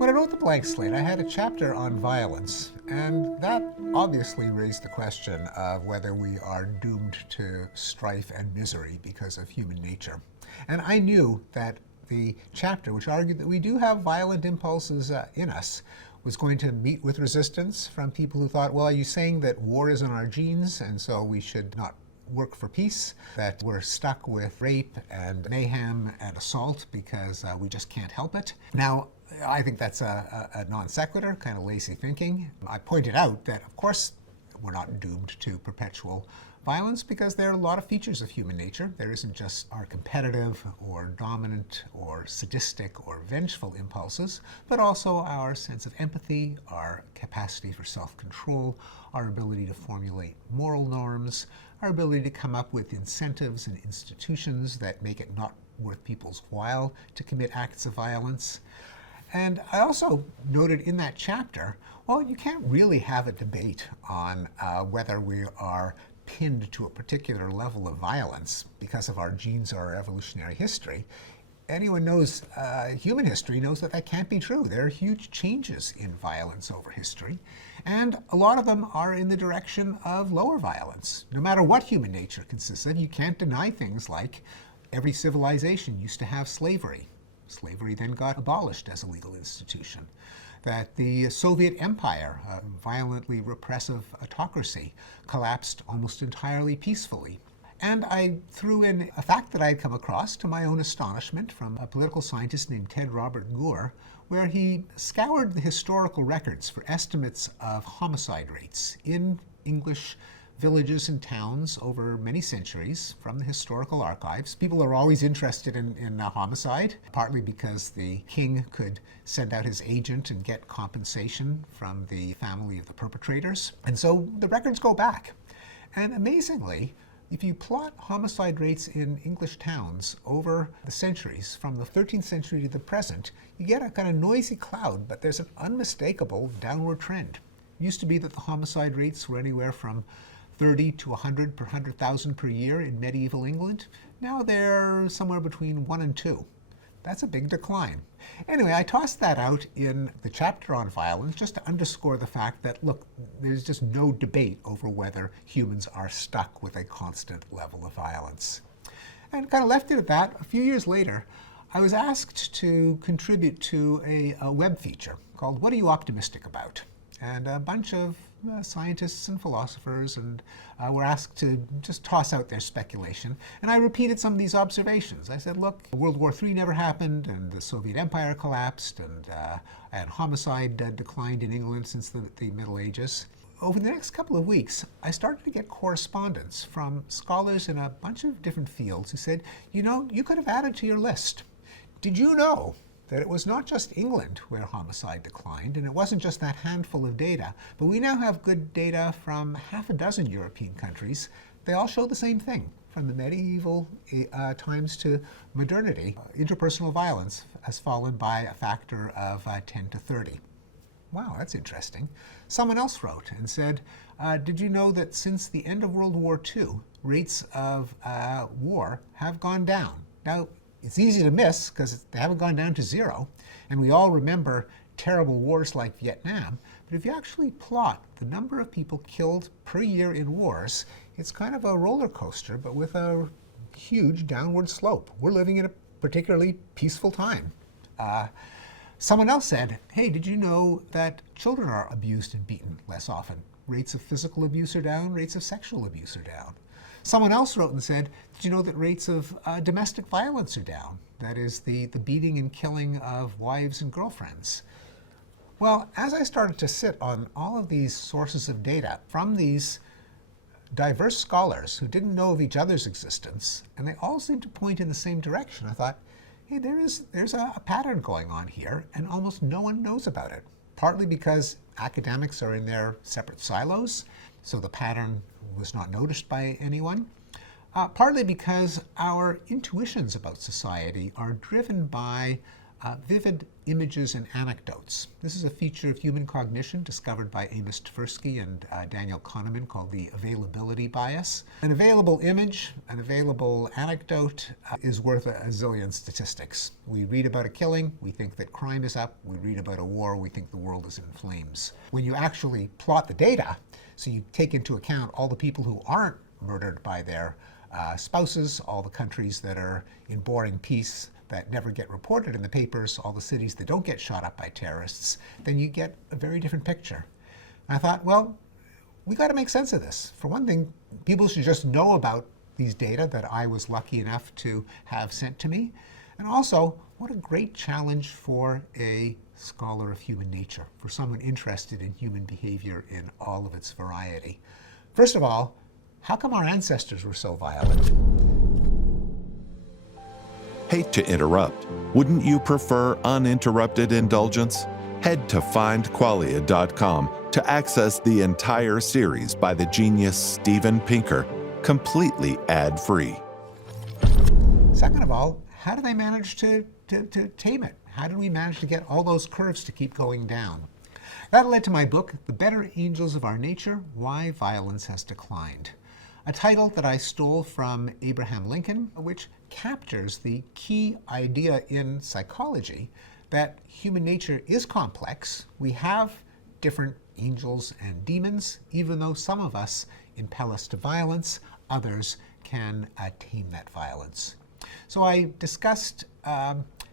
When I wrote The Blank Slate, I had a chapter on violence, and that obviously raised the question of whether we are doomed to strife and misery because of human nature. And I knew that the chapter, which argued that we do have violent impulses in us, was going to meet with resistance from people who thought, well, are you saying that war is in our genes and so we should not work for peace, that we're stuck with rape and mayhem and assault because we just can't help it? Now, I think that's a non sequitur, kind of lazy thinking. I pointed out that, of course, we're not doomed to perpetual violence because there are a lot of features of human nature. There isn't just our competitive or dominant or sadistic or vengeful impulses, but also our sense of empathy, our capacity for self-control, our ability to formulate moral norms, our ability to come up with incentives and institutions that make it not worth people's while to commit acts of violence. And I also noted in that chapter, well, you can't really have a debate on whether we are pinned to a particular level of violence because of our genes or our evolutionary history. Anyone knows human history knows that that can't be true. There are huge changes in violence over history, and a lot of them are in the direction of lower violence. No matter what human nature consists of, you can't deny things like every civilization used to have slavery. Slavery then got abolished as a legal institution. That the Soviet Empire, a violently repressive autocracy, collapsed almost entirely peacefully. And I threw in a fact that I had come across, to my own astonishment, from a political scientist named Ted Robert Gore, where he scoured the historical records for estimates of homicide rates in English villages and towns over many centuries from the historical archives. People are always interested in homicide, partly because the king could send out his agent and get compensation from the family of the perpetrators. And so the records go back. And amazingly, if you plot homicide rates in English towns over the centuries, from the 13th century to the present, you get a kind of noisy cloud, but there's an unmistakable downward trend. It used to be that the homicide rates were anywhere from 30 to 100 per 100,000 per year in medieval England. Now they're somewhere between 1 and 2. That's a big decline. Anyway, I tossed that out in the chapter on violence just to underscore the fact that, look, there's just no debate over whether humans are stuck with a constant level of violence. And kind of left it at that. A few years later, I was asked to contribute to a web feature called What Are You Optimistic About? And a bunch of scientists and philosophers and were asked to just toss out their speculation. And I repeated some of these observations. I said, look, World War III never happened, and the Soviet Empire collapsed, and homicide declined in England since the Middle Ages. Over the next couple of weeks, I started to get correspondence from scholars in a bunch of different fields who said, you know, you could have added to your list. Did you know that it was not just England where homicide declined, and it wasn't just that handful of data, but we now have good data from half a dozen European countries. They all show the same thing, from the medieval times to modernity. Interpersonal violence has fallen by a factor of 10 to 30. Wow, that's interesting. Someone else wrote and said, did you know that since the end of World War II, rates of war have gone down? Now, it's easy to miss because they haven't gone down to zero, and we all remember terrible wars like Vietnam. But if you actually plot the number of people killed per year in wars, it's kind of a roller coaster, but with a huge downward slope. We're living in a particularly peaceful time. Someone else said, hey, did you know that children are abused and beaten less often? Rates of physical abuse are down, rates of sexual abuse are down. Someone else wrote and said, did you know that rates of domestic violence are down? That is, the beating and killing of wives and girlfriends. Well, as I started to sit on all of these sources of data from these diverse scholars who didn't know of each other's existence, and they all seemed to point in the same direction, I thought, hey, there's a pattern going on here, and almost no one knows about it. Partly because academics are in their separate silos, so the pattern was not noticed by anyone. Partly because our intuitions about society are driven by vivid images and anecdotes. This is a feature of human cognition discovered by Amos Tversky and Daniel Kahneman called the availability bias. An available image, an available anecdote is worth a zillion statistics. We read about a killing, we think that crime is up. We read about a war, we think the world is in flames. When you actually plot the data, so you take into account all the people who aren't murdered by their spouses, all the countries that are in boring peace, that never get reported in the papers, all the cities that don't get shot up by terrorists, then you get a very different picture. And I thought, well, we got to make sense of this. For one thing, people should just know about these data that I was lucky enough to have sent to me. And also, what a great challenge for a scholar of human nature, for someone interested in human behavior in all of its variety. First of all, how come our ancestors were so violent? Hate to interrupt. Wouldn't you prefer uninterrupted indulgence? Head to findqualia.com to access the entire series by the genius Steven Pinker, completely ad-free. Second of all, how do they manage to tame it? How did we manage to get all those curves to keep going down? That led to my book, The Better Angels of Our Nature, Why Violence Has Declined. A title that I stole from Abraham Lincoln, which captures the key idea in psychology that human nature is complex. We have different angels and demons, even though some of us impel us to violence, others can tame that violence. So I discussed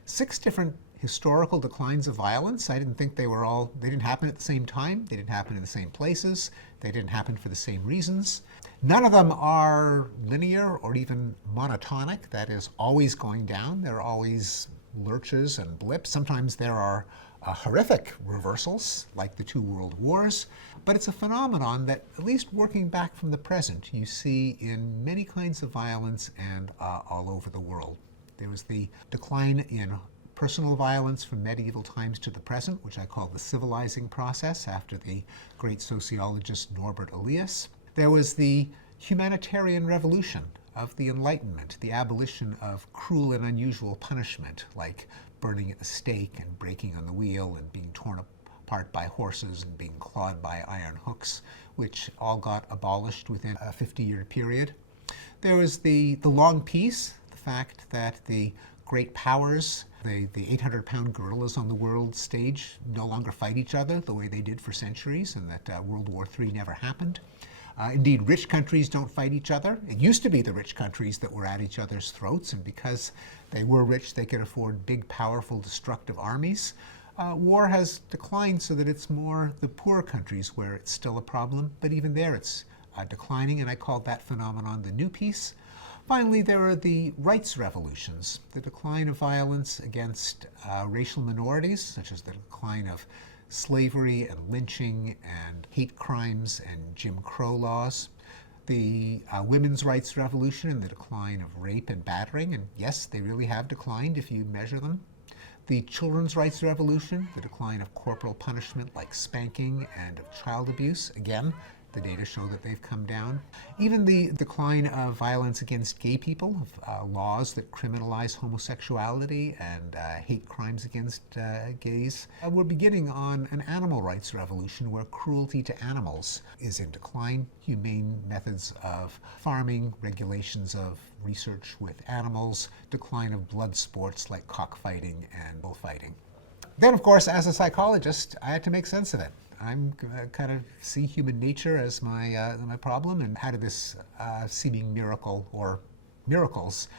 6 different historical declines of violence. I didn't think they didn't happen at the same time. They didn't happen in the same places. They didn't happen for the same reasons. None of them are linear or even monotonic, that is, always going down. There are always lurches and blips. Sometimes there are horrific reversals, like the 2 world wars. But it's a phenomenon that, at least working back from the present, you see in many kinds of violence and all over the world. There was the decline in personal violence from medieval times to the present, which I call the civilizing process, after the great sociologist Norbert Elias. There was the humanitarian revolution of the Enlightenment, the abolition of cruel and unusual punishment, like burning at the stake and breaking on the wheel and being torn apart by horses and being clawed by iron hooks, which all got abolished within a 50-year period. There was the long peace, the fact that the great powers, the 800-pound gorillas on the world stage, no longer fight each other the way they did for centuries, and that World War III never happened. Indeed, rich countries don't fight each other. It used to be the rich countries that were at each other's throats, and because they were rich, they could afford big, powerful, destructive armies. War has declined so that it's more the poor countries where it's still a problem, but even there it's declining, and I called that phenomenon the new peace. Finally, there are the rights revolutions, the decline of violence against racial minorities, such as the decline of slavery and lynching and hate crimes and Jim Crow laws, the women's rights revolution and the decline of rape and battering, and yes, they really have declined if you measure them. The children's rights revolution, the decline of corporal punishment like spanking and of child abuse, again, the data show that they've come down. Even the decline of violence against gay people, laws that criminalize homosexuality and hate crimes against gays. We're beginning on an animal rights revolution where cruelty to animals is in decline. Humane methods of farming, regulations of research with animals, decline of blood sports like cockfighting and bullfighting. Then, of course, as a psychologist, I had to make sense of it. I'm kind of see human nature as my problem, and how did this seeming miracle or miracles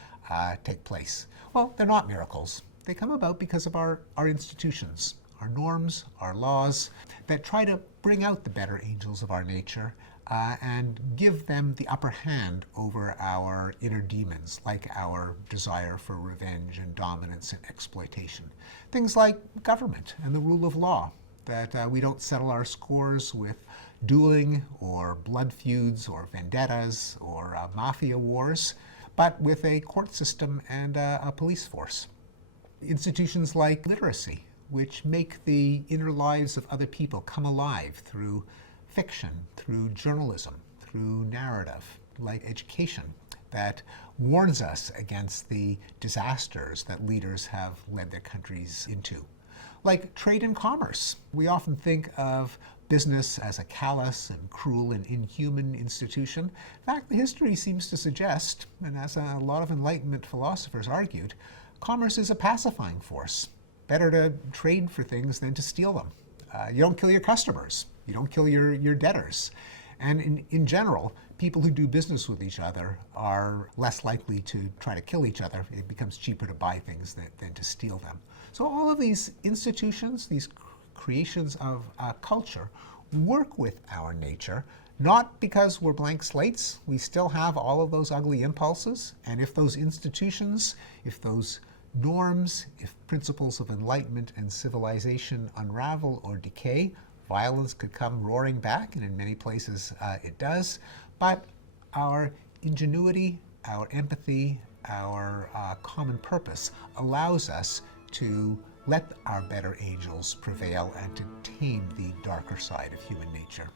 take place? Well, they're not miracles. They come about because of our institutions, our norms, our laws, that try to bring out the better angels of our nature and give them the upper hand over our inner demons, like our desire for revenge and dominance and exploitation. Things like government and the rule of law, that we don't settle our scores with dueling or blood feuds or vendettas or mafia wars, but with a court system and a police force. Institutions like literacy, which make the inner lives of other people come alive through fiction, through journalism, through narrative, like education, that warns us against the disasters that leaders have led their countries into. Like trade and commerce. We often think of business as a callous and cruel and inhuman institution. In fact, the history seems to suggest, and as a lot of Enlightenment philosophers argued, commerce is a pacifying force. Better to trade for things than to steal them. You don't kill your customers. You don't kill your debtors. And in general, people who do business with each other are less likely to try to kill each other. It becomes cheaper to buy things than to steal them. So all of these institutions, these creations of culture, work with our nature, not because we're blank slates. We still have all of those ugly impulses. And if those institutions, if those norms, if principles of enlightenment and civilization unravel or decay, violence could come roaring back, and in many places it does. But our ingenuity, our empathy, our common purpose allows us to let our better angels prevail and to tame the darker side of human nature.